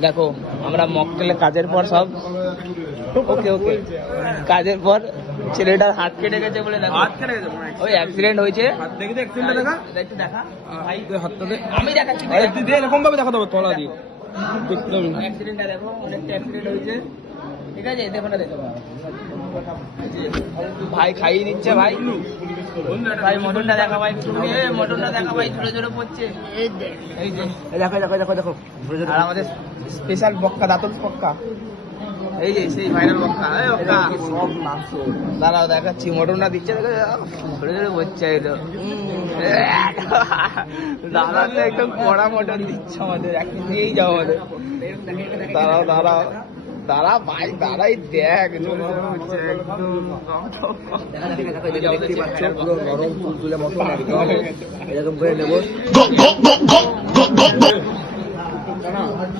দেখো আমরা মকটেলে কাজের পর সব ওকে ওকে কাজের পর ছেলেটার হাত কেটে গেছে বলে দেখো হাত কেটে গেছে ওই অ্যাক্সিডেন্ট হয়েছে হাত দেখি তো অ্যাক্সিডেন্টটা দেখা একটু দেখা ভাই হাতটা দে আমি দেখাচ্ছি দে এরকম ভাবে দেখাতে হবে তলা দিয়ে দেখতে হবে অ্যাক্সিডেন্টটা দেখো অনেকটা অ্যাক্সিডেন্ট হয়েছে ঠিক আছে দেখো না দেখো ভাই খাইয়ে দিচ্ছে ভাই ভাই মটনটা দেখা ভাই মটনটা দেখা ভাই ঝরে ঝরে পড়ছে এই যে দেখো দেখো দেখো দেখো আর আমাদের স্পেশাল বক্কা দাঁতন বক্কা এই যে সেই ভাইরাল বক্কা সব মাংস দাঁড়াও দেখাচ্ছি মটনটা দিচ্ছে দেখো ঝরে ঝরে পড়ছে একদম দাদা তো একদম কড়া মটন দিচ্ছে আমাদের একদিন দিয়েই যাও আমাদের দাঁড়াও দাঁড়াও দাঁড়া ভাই দাঁড়াই দেখ দেখতে পাচ্ছ পুরো গরম তুলে মতো এরকম করে নেবো